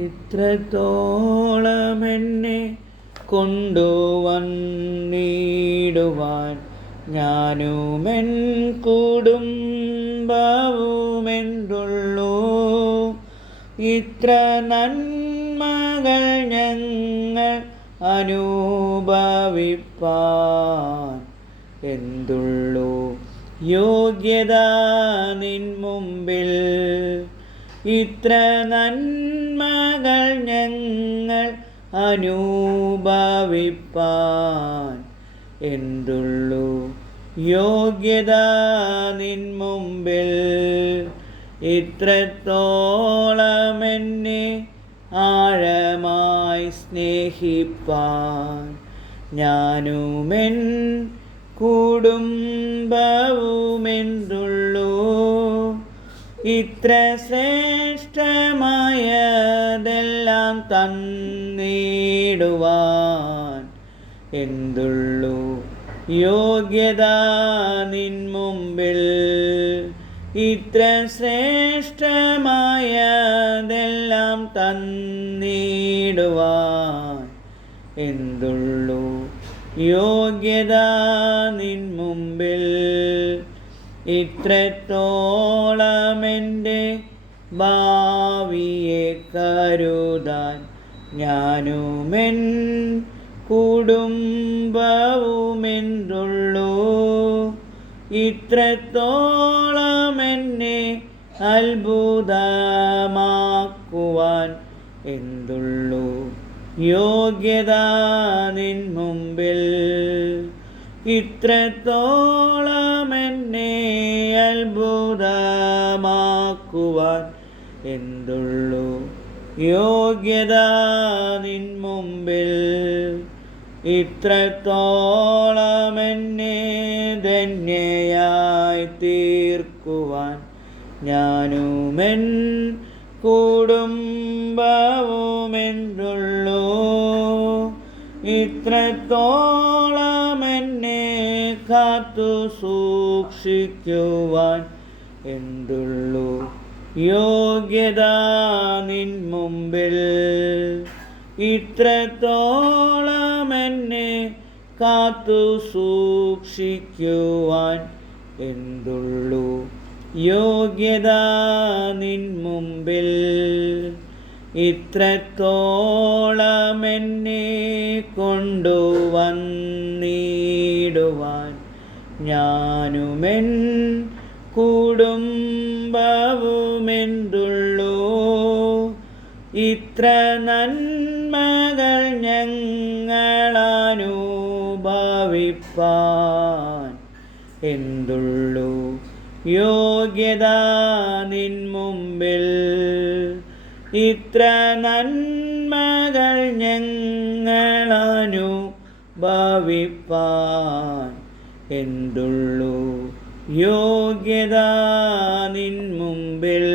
ഇത്രത്തോളമെന്നെ കൊണ്ടുവന്നിടുവാൻ ഞാനുമെൻ കുടുംബവുമെന്തുള്ളൂ. ഇത്ര നന്മകൾ ഞങ്ങൾ അനുഭവിപ്പാൻ എന്തുള്ളൂ യോഗ്യത നിൻ മുമ്പിൽ. ഇത്ര നന്മകൾ ഞങ്ങൾ അനുഭവിപ്പാൻ എന്തുള്ളൂ യോഗ്യത നിൻ മുമ്പിൽ. ഇത്രത്തോളം എന്നെ ആഴമായി സ്നേഹിപ്പാൻ ഞാനുമെൻ കുടുംബവുമെന്തുള്ളൂ. ഇത്ര ശ്രേഷ്ഠമായതെല്ലാം തന്നിടുവാൻ എന്തുള്ളൂ യോഗ്യത നിൻ മുമ്പിൽ. ഇത്ര ശ്രേഷ്ഠമായതെല്ലാം തന്നിടുവാൻ എന്തുള്ളൂ യോഗ്യത നിൻ മുമ്പിൽ. ഇത്രത്തോളം എൻ്റെ ഭാവിയെ കരുതാൻ ഞാനുമെൻ കുടുംബവുമെന്തുള്ളൂ. ഇത്രത്തോളം എന്നെ അത്ഭുതമാക്കുവാൻ എന്തുള്ളൂ യോഗ്യത നിൻ മുമ്പിൽ. ഇത്രത്തോളം എന്നെ അത്ഭുതമാക്കുവാൻ എന്തുള്ളൂ യോഗ്യത നിൻ മുമ്പിൽ. ഇത്രത്തോളം എന്നെ ധന്യയായി തീർക്കുവാൻ ഞാനുമെൻ കുടുംബവുമെന്തുള്ളൂ. ഇത്രത്തോളം എന്നെ കാത്തു സൂക്ഷിക്കുവാൻ എന്തുള്ളൂ യോഗ്യത നിൻ മുമ്പിൽ. ഇത്രത്തോളം എന്നെ കാത്തു സൂക്ഷിക്കുവാൻ എന്തുള്ളൂ യോഗ്യത നിൻ മുമ്പിൽ. ഇത്രത്തോളം എന്നെ കൊണ്ടുവന്നിടുവാൻ ഞാനുമെൻ കുടുംബവുമെന്തുള്ളൂ. ഇത്ര നന്മകൾ ഞങ്ങൾ അനുഭവിപ്പാൻ എന്തുള്ളൂ യോഗ്യത നിൻ മുമ്പിൽ. ഇത്ര നന്മകൾ ഞങ്ങൾ അനുഭവിപ്പാൻ എന്തുള്ളൂ യോഗ്യത നിൻ മുമ്പിൽ.